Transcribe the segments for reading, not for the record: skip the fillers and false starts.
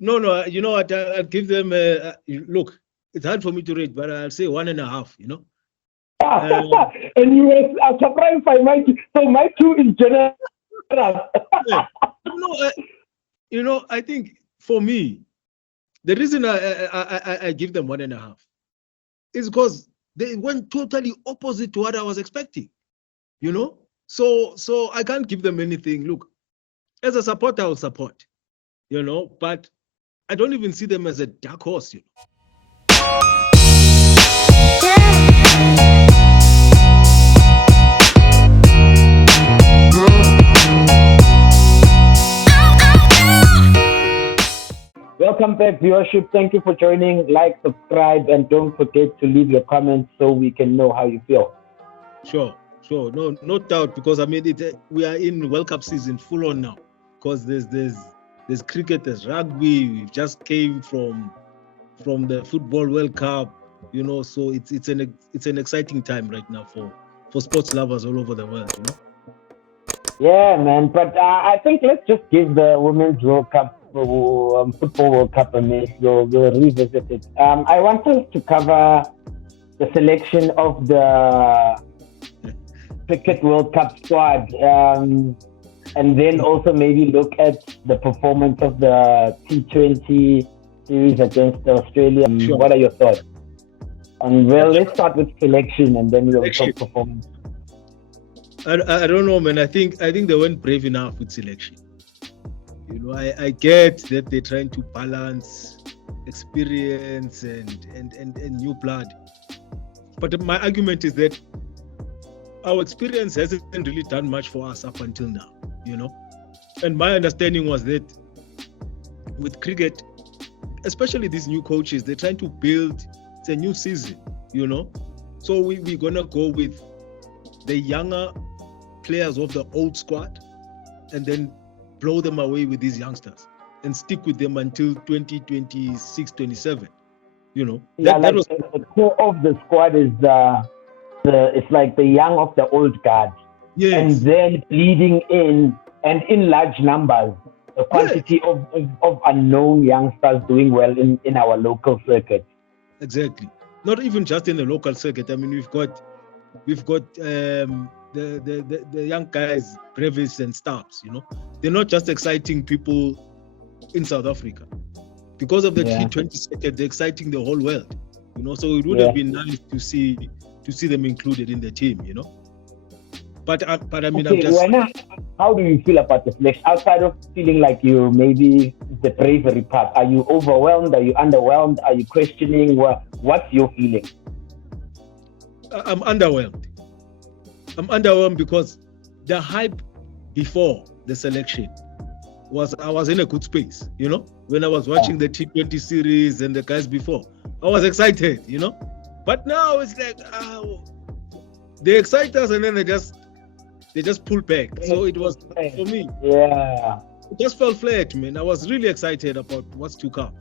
No. You know what? I'll give them. Look, it's hard for me to rate, but I'll say 1.5. You know. Um, And you were surprised by my two. So my two is generous. yeah. No, I think for me, the reason I give them 1.5 is because they went totally opposite to what I was expecting. You know, so I can't give them anything. Look, as a supporter, I'll support. But I don't even see them as a dark horse. Welcome back, viewership. Thank you for joining. Like, subscribe, and don't forget to leave your comments so we can know how you feel. Sure. No doubt, because I mean, we are in World Cup season full on now. Because there's cricket, there's rugby. We just came from the Football World Cup. So it's an exciting time right now for sports lovers all over the world. Yeah, man. But I think let's just give the Women's World Cup, Football World Cup a miss. We'll revisit it. I want us to cover the selection of the Cricket World Cup squad, and then also maybe look at the performance of the T20 series against Australia. Sure. What are your thoughts? Let's start with selection, and then we'll talk performance. I don't know, man. I think they weren't brave enough with selection. I get that they're trying to balance experience and new blood, but my argument is that our experience hasn't really done much for us up until now. And my understanding was that with cricket, especially these new coaches, they're trying to build. It's a new season, so we're gonna go with the younger players of the old squad and then blow them away with these youngsters and stick with them until 2026, 27. That was the core of the squad is it's like the young of the old guard. Yes. And then bleeding in and in large numbers, the quantity of unknown youngsters doing well in our local circuit. Exactly. Not even just in the local circuit. I mean, we've got the young guys, Brevis and Stubbs. They're not just exciting people in South Africa. Because of the T20 circuit, they're exciting the whole world. So it would have been nice to see them included in the team. But I mean, okay, how do you feel about the selection? Outside of feeling like you maybe the bravery part, are you overwhelmed? Are you underwhelmed? Are you questioning? What's your feeling? I'm underwhelmed. I'm underwhelmed because the hype before the selection I was in a good space. When I was watching the T20 series and the guys before, I was excited. But now it's like they excite us and then they just pull back. So it was for me. Yeah. It just fell flat, man. I was really excited about what's to come.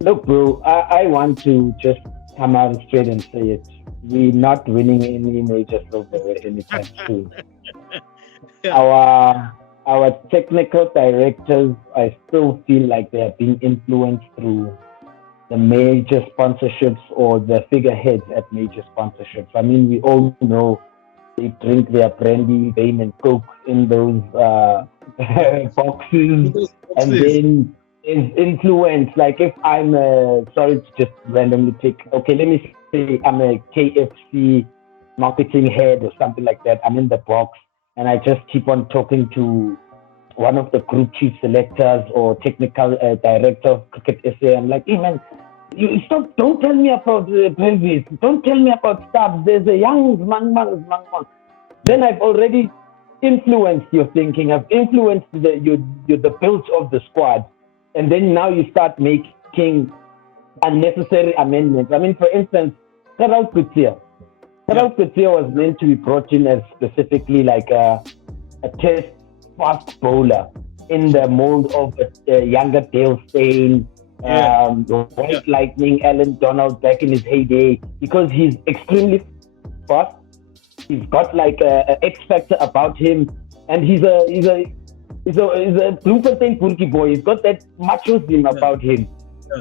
Look, bro, I want to just come out straight and say it. We're not winning any major silverware anytime soon. Our technical directors, I still feel like they are being influenced through the major sponsorships or the figureheads at major sponsorships. I mean, we all know they drink their brandy, Vane and Coke in those boxes, and then is influence. Like if I'm sorry to just randomly pick. Okay, let me say I'm a KFC marketing head or something like that. I'm in the box and I just keep on talking to one of the group chief selectors or technical director of Cricket SA. I'm like, hey man, you stop! Don't tell me about Brevis. Don't tell me about Stubbs. There's a young man. Then I've already influenced your thinking. I've influenced the build of the squad, and then now you start making unnecessary amendments. I mean, for instance, Proteas. Proteas was meant to be brought in as specifically like a test fast bowler in the mold of a younger Dale Steyn, White Lightning, Alan Donald back in his heyday, because he's extremely fast. He's got like a X factor about him, and he's a He's a Bloemfontein Punky boy. He's got that machoism about him.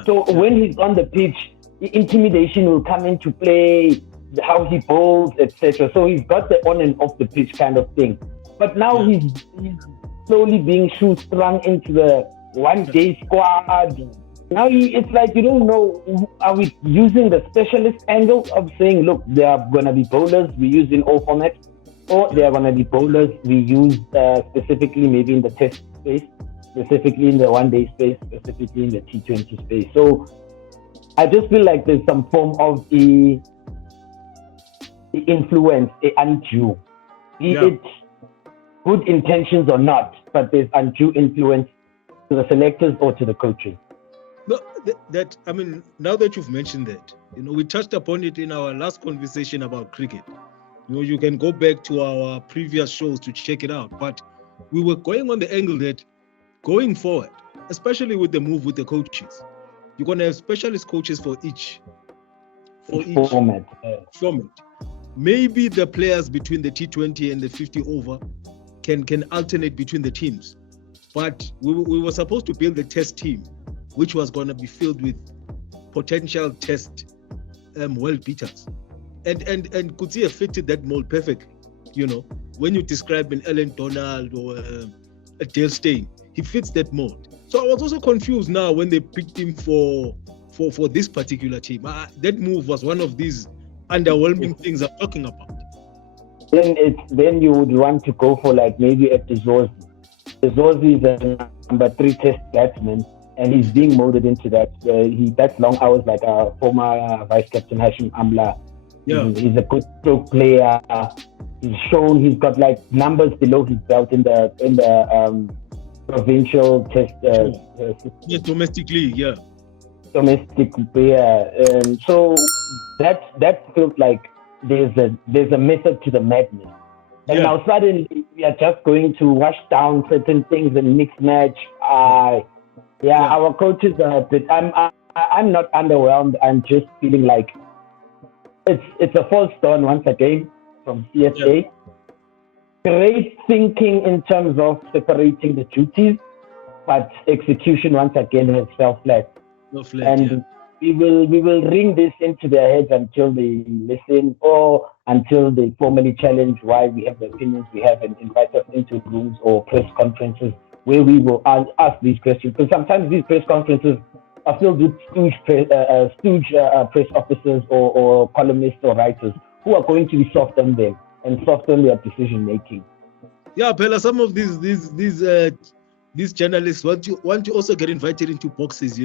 So when he's on the pitch, intimidation will come into play, how he bowls, etc. So he's got the on and off the pitch kind of thing. But now he's slowly being shoestrung into the one-day squad. Now it's like you don't know, are we using the specialist angle of saying, look, there are going to be bowlers we use in all formats, or there are going to be bowlers we use specifically maybe in the test space, specifically in the one-day space, specifically in the T20 space. So I just feel like there's some form of the influence, undue, be it good intentions or not, but there's undue influence to the selectors or to the coaches. No, I mean, now that you've mentioned that, we touched upon it in our last conversation about cricket. You can go back to our previous shows to check it out. But we were going on the angle that going forward, especially with the move with the coaches, you're going to have specialist coaches for each format. Maybe the players between the T20 and the 50 over can alternate between the teams. But we were supposed to build a test team, which was going to be filled with potential test world beaters. And Kutsia fitted that mold perfectly. When you describe an Ellen Donald or a Dale Steyn, he fits that mold. So I was also confused now when they picked him for this particular team. That move was one of these underwhelming things I'm talking about. Then you would want to go for like maybe a Zorzi. Zorzi is a number 3 test batsman, and he's being molded into that. That's long hours like our former vice captain Hashim Amla. Yeah. He's a good stroke player. He's shown he's got like numbers below his belt in the provincial test. Domestic league, domestic player. So that feels like there's a method to the madness. And now suddenly we are just going to wash down certain things and mix match. Our coaches are a bit. I'm not underwhelmed. I'm just feeling like it's a false dawn once again from CSA. Great thinking in terms of separating the duties, but execution once again has fell flat. We will ring this into their heads until they listen or until they formally challenge why we have the opinions we have and invite us into rooms or press conferences where we will ask these questions. Because sometimes these press conferences are filled with stooge press officers or columnists or writers who are going to be soft on them and soft on their decision making. Yeah, Pella, some of these journalists want to also get invited into boxes,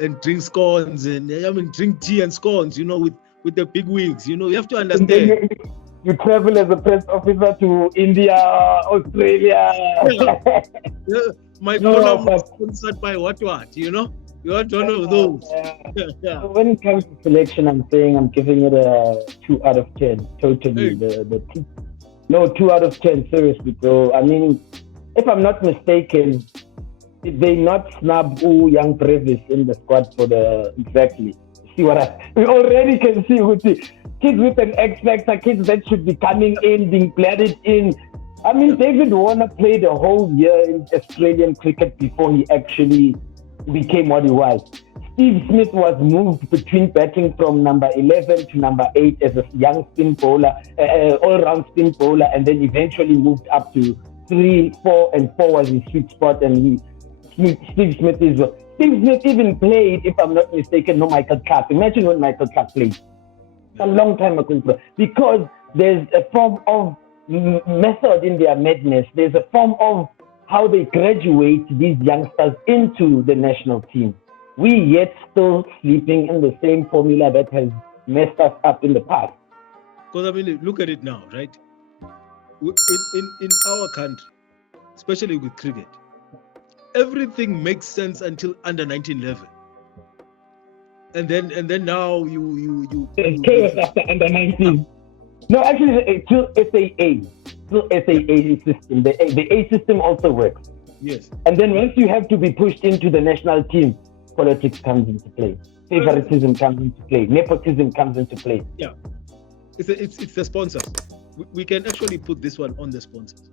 and drink scones and drink tea and scones, with the big wigs. You have to understand. You travel as a press officer to India, Australia. My column was sponsored by what? You want one of those. So when it comes to selection, I'm saying I'm giving it a 2 out of 10. Totally. Hey. 2 out of 10. Seriously, bro. I mean, if I'm not mistaken, did they not snub young Brevis in the squad for the exactly? See what we already can see with the kids with an X factor, kids that should be coming in, being blooded in. I mean, David Warner played a whole year in Australian cricket before he actually became what he was. Steve Smith was moved between batting from number 11 to number 8 as a young spin bowler, all-round spin bowler, and then eventually moved up to 3, 4, and 4 was his sweet spot, and Steve Smith even played, if I'm not mistaken, Michael Clark. Imagine when Michael Clark played. A long time ago. Because there's a form of method in their madness. There's a form of how they graduate these youngsters into the national team. We yet still sleeping in the same formula that has messed us up in the past. Because, I mean, look at it now, right? In our country, especially with cricket, everything makes sense until under 19 level, and then now you chaos after under 19. No, actually, it's still SAA system. The A system also works. Yes. And then once you have to be pushed into the national team, politics comes into play. Favoritism comes into play. Nepotism comes into play. Yeah. It's the sponsors. We can actually put this one on the sponsors.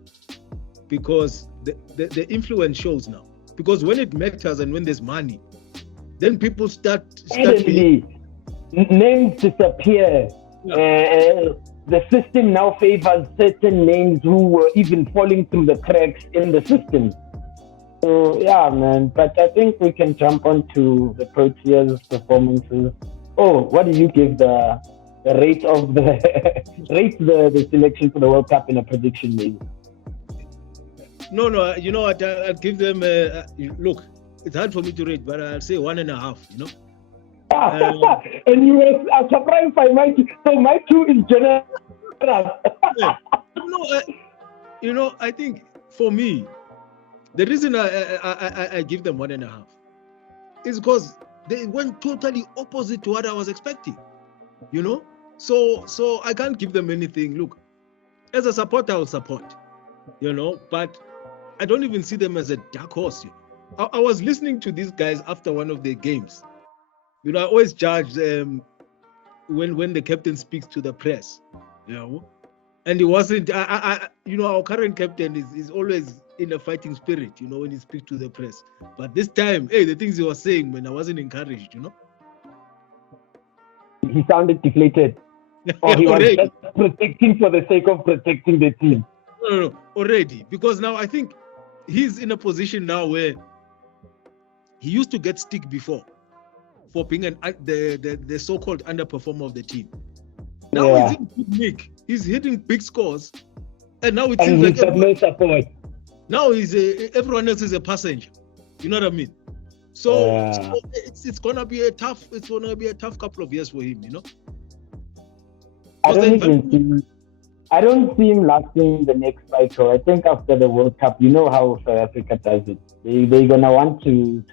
because the influence shows now. Because when it matters and when there's money, then people start Suddenly, names disappear. Yeah. The system now favors certain names who were even falling through the cracks in the system. So yeah, man. But I think we can jump on to the Proteas performances. Oh, what did you give the rate of the rate the selection for the World Cup in a prediction, maybe? No, you know what? I'll give them. Look, it's hard for me to rate, but I'll say 1.5. You know. And you were surprised by my two. So my two is general. Yeah. No, I think for me, the reason I give them 1.5 is because they went totally opposite to what I was expecting. You know, so I can't give them anything. Look, as a supporter, I'll support. You know, but I don't even see them as a dark horse. You know? I was listening to these guys after one of their games. You know, I always judge when the captain speaks to the press, you know, and he wasn't. You know, our current captain is always in a fighting spirit, you know, when he speaks to the press. But this time, hey, the things he was saying, man, I wasn't encouraged, you know. He sounded deflated, or he was just protecting for the sake of protecting the team. No, already, because now I think he's in a position now where he used to get stick before for being the so-called underperformer of the team. Now he's in good nick. He's hitting big scores, and now it seems like no support. Now everyone else is a passenger. You know what I mean? So it's gonna be a tough couple of years for him. You know. I don't see him lasting the next cycle. I think after the World Cup, you know how South Africa does it. They're gonna want to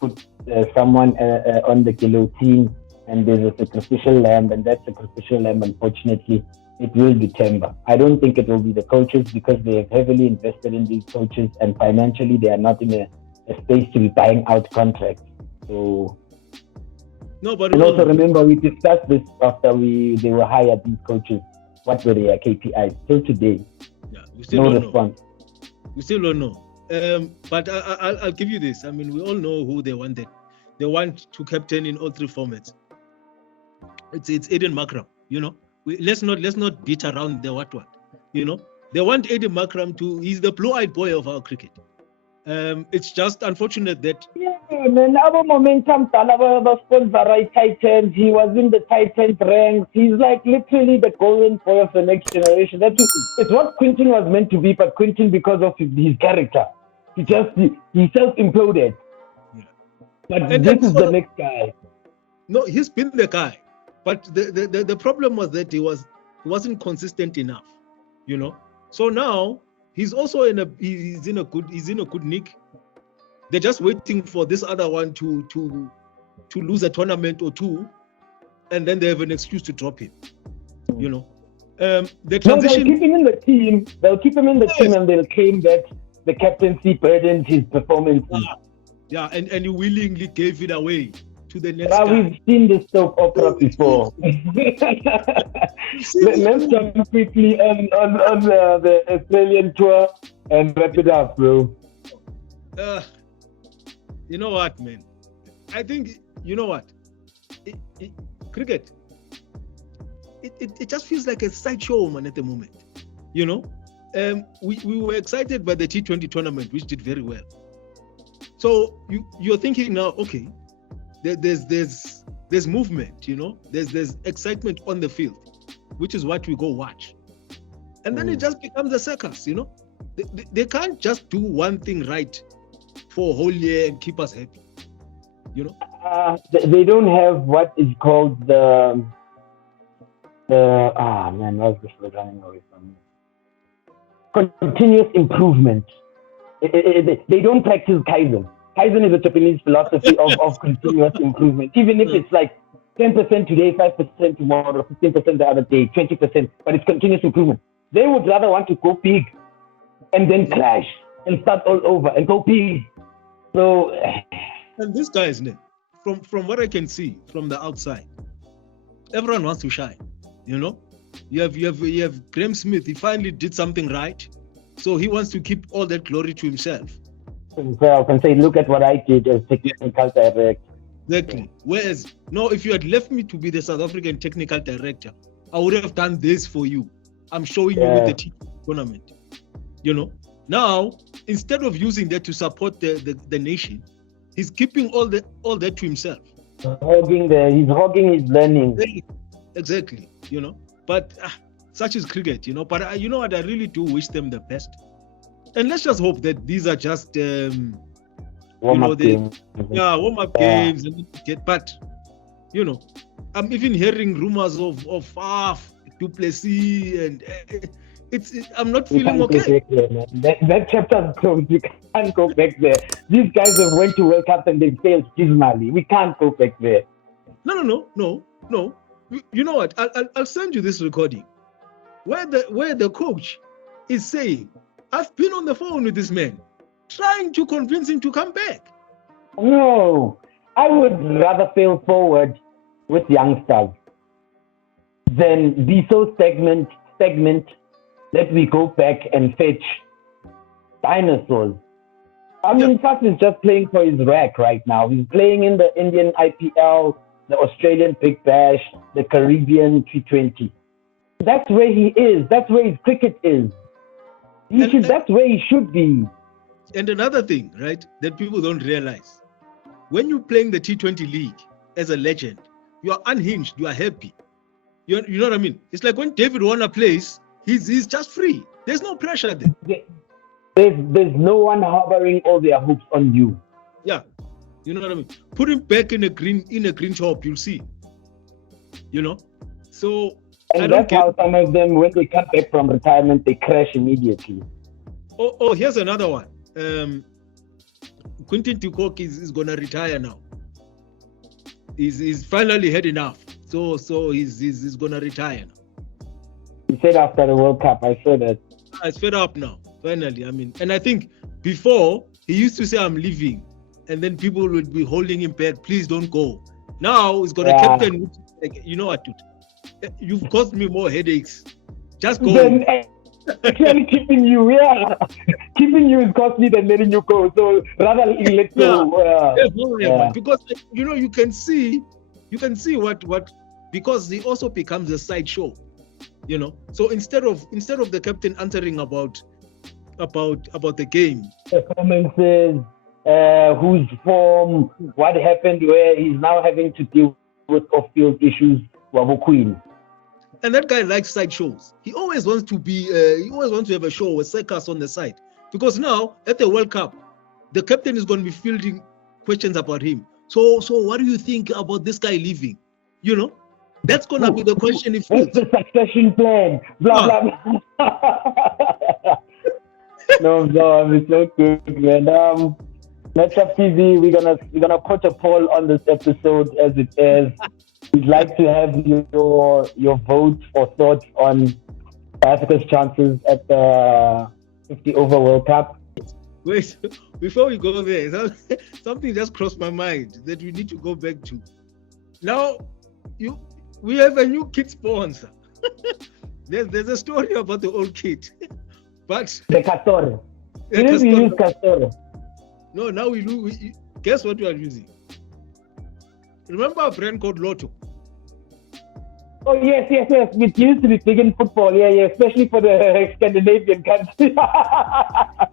put someone on the guillotine, and there's a sacrificial lamb, and that sacrificial lamb, unfortunately, it will be Temba. I don't think it will be the coaches, because they have heavily invested in these coaches, and financially they are not in a space to be buying out contracts. So. No, but and also remember, we discussed this after they were hired, these coaches. What were their KPIs? Till today, we still don't response. Know. We still don't know. But I'll give you this. I mean, we all know who they wanted. They want to captain in all three formats. It's Aiden Markram. You know, let's not beat around the what. You know, they want Aiden Markram to. He's the blue-eyed boy of our cricket. It's just unfortunate that. Yeah, man. Our momentum, our sponsor Titans. He was in the Titans ranks. He's like literally the golden boy of the next generation. It's what Quinton was meant to be, but Quinton, because of his character, he self-imploded. Yeah. But this is the next guy. No, he's been the guy, but the problem was that he wasn't consistent enough. You know, so now. He's also in a good nick. They're just waiting for this other one to lose a tournament or two, and then they have an excuse to drop him. You know, the transition. They'll keep him in the team. They'll keep him in the team, and they'll claim that the captaincy burdens his performance. Yeah, and he willingly gave it away to the next guy. We've seen this soap opera before. Let's jump quickly on the Australian tour and wrap it up, bro. You know what, man? I think, you know what? Cricket, it just feels like a sideshow, man, at the moment. You know? We were excited by the T20 tournament, which did very well. So you're thinking now, okay, there's movement, you know? There's excitement on the field, which is what we go watch. And then it just becomes a circus, you know? They can't just do one thing right for a whole year and keep us happy, you know? They don't have what is called what's this word running away from me? Continuous improvement. They don't practice Kaizen. Kaizen is a Japanese philosophy of continuous improvement. Even if it's like 10% today, 5% tomorrow, 15% the other day, 20%, but it's continuous improvement. They would rather want to go big and then crash and start all over and go big. So, and this guy is from what I can see from the outside, everyone wants to shine. You know, you have Graham Smith. He finally did something right. So he wants to keep all that glory to himself. Himself and say, look at what I did as technical director. Exactly. Whereas, no, if you had left me to be the South African technical director, I would have done this for you. I'm showing you with the tournament. You know, now instead of using that to support the nation, he's keeping all that to himself. He's hogging his learning. Exactly. You know, but such is cricket. You know, but you know what? I really do wish them the best. And let's just hope that these are just warm-up games. But you know, I'm even hearing rumors of Du Plessis, and I'm not feeling okay. That chapter's closed. We can't go back there. These guys have went to World Cup and they failed dismally. We can't go back there. No. You know what? I'll send you this recording where the coach is saying, "I've been on the phone with this man, trying to convince him to come back." No, I would rather fail forward with youngsters than be so stagnant that we go back and fetch dinosaurs. I mean, Faf is just playing for his rack right now. He's playing in the Indian IPL, the Australian Big Bash, the Caribbean T20. That's where he is. That's where his cricket is. That's where he should be. And another thing, right, that people don't realize, when you're playing the T20 league as a legend, you are unhinged, you are happy. You know what I mean? It's like when David Warner plays, he's just free. There's no pressure there. There's no one harboring all their hopes on you. Yeah, you know what I mean? Put him back in a green top, you'll see. You know? So and that's how some of them, when they come back from retirement, they crash immediately. Oh, here's another one. Quinton de Kock is gonna retire now. He's finally had enough. So he's gonna retire now. He said after the World Cup, I saw that. It's fed up now, finally. I mean, and I think before he used to say, "I'm leaving," and then people would be holding him back. "Please don't go." Now he's got a captain. Like, you know what, dude? You've caused me more headaches. Just go. Then, actually keeping you is costly than letting you go. So rather let go. Because you know you can see what because he also becomes a sideshow. You know, so instead of the captain answering about the game, performances, whose form, what happened, where he's now having to deal with off-field issues, Wabo Queen. And that guy likes sideshows. He always wants to be. He always wants to have a show with circus on the side. Because now at the World Cup, the captain is going to be fielding questions about him. So what do you think about this guy leaving? You know, that's going to be the question he fields. What's the succession plan? Blah blah. No, it's so good, man. Matchup TV, we're gonna put a poll on this episode as it is. We'd like to have your vote or thoughts on South Africa's chances at the 50 over World Cup. Wait, before we go there, something just crossed my mind that we need to go back to. Now, we have a new kit sponsor. There's a story about the old kit, but the Castor. We use Castor. No, now we guess what we are using. Remember a brand called Lotto? Oh yes. It used to be big in football, especially for the Scandinavian countries. I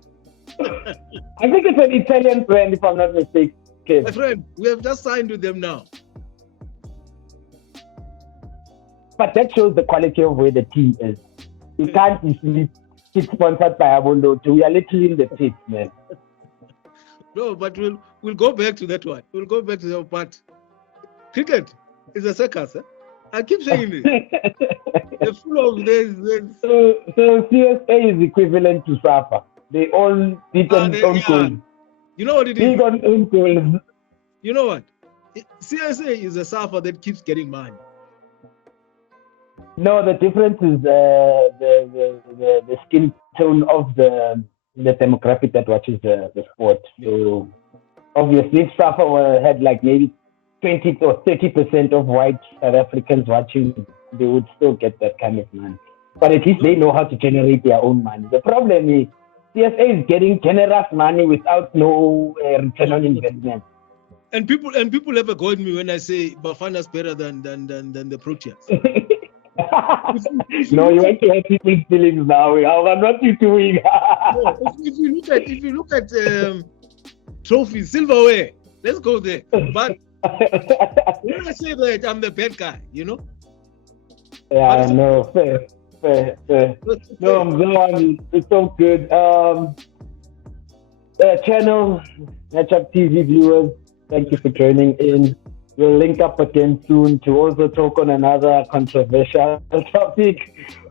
think it's an Italian brand, if I'm not mistaken. My friend, we have just signed with them now. But that shows the quality of where the team is. You can't easily get sponsored by Lotto. We are literally in the pit, man. No, but we'll go back to that one. We'll go back to that part. Cricket is a circus. I keep saying it. They're full of this. So CSA is equivalent to SAFA. They all beat on own goals. You know what it is? Big on own goals. You know what? CSA is a SAFA that keeps getting money. No, the difference is the skin tone of the demographic that watches the sport. So obviously, if SAFA had like maybe 20 or 30% of white South Africans watching, they would still get that kind of money. but at least they know how to generate their own money. The problem is CSA is getting generous money without no return on investment. And people have a go at me when I say Bafana's better than the Proteas. No, you want to hurt people's feelings now. I'm not you doing. No, if you look at trophies, silverware, let's go there. But when I say that, I'm the bad guy, you know. Yeah, no, fair. No, it's so good. Channel, Matchup TV viewers, thank you for joining in. We'll link up again soon to also talk on another controversial topic.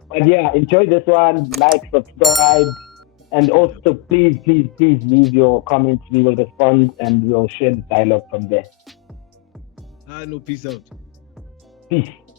But yeah, enjoy this one. Like, subscribe, and also please leave your comments. We will respond and we'll share the dialogue from there. No, peace out. Peace.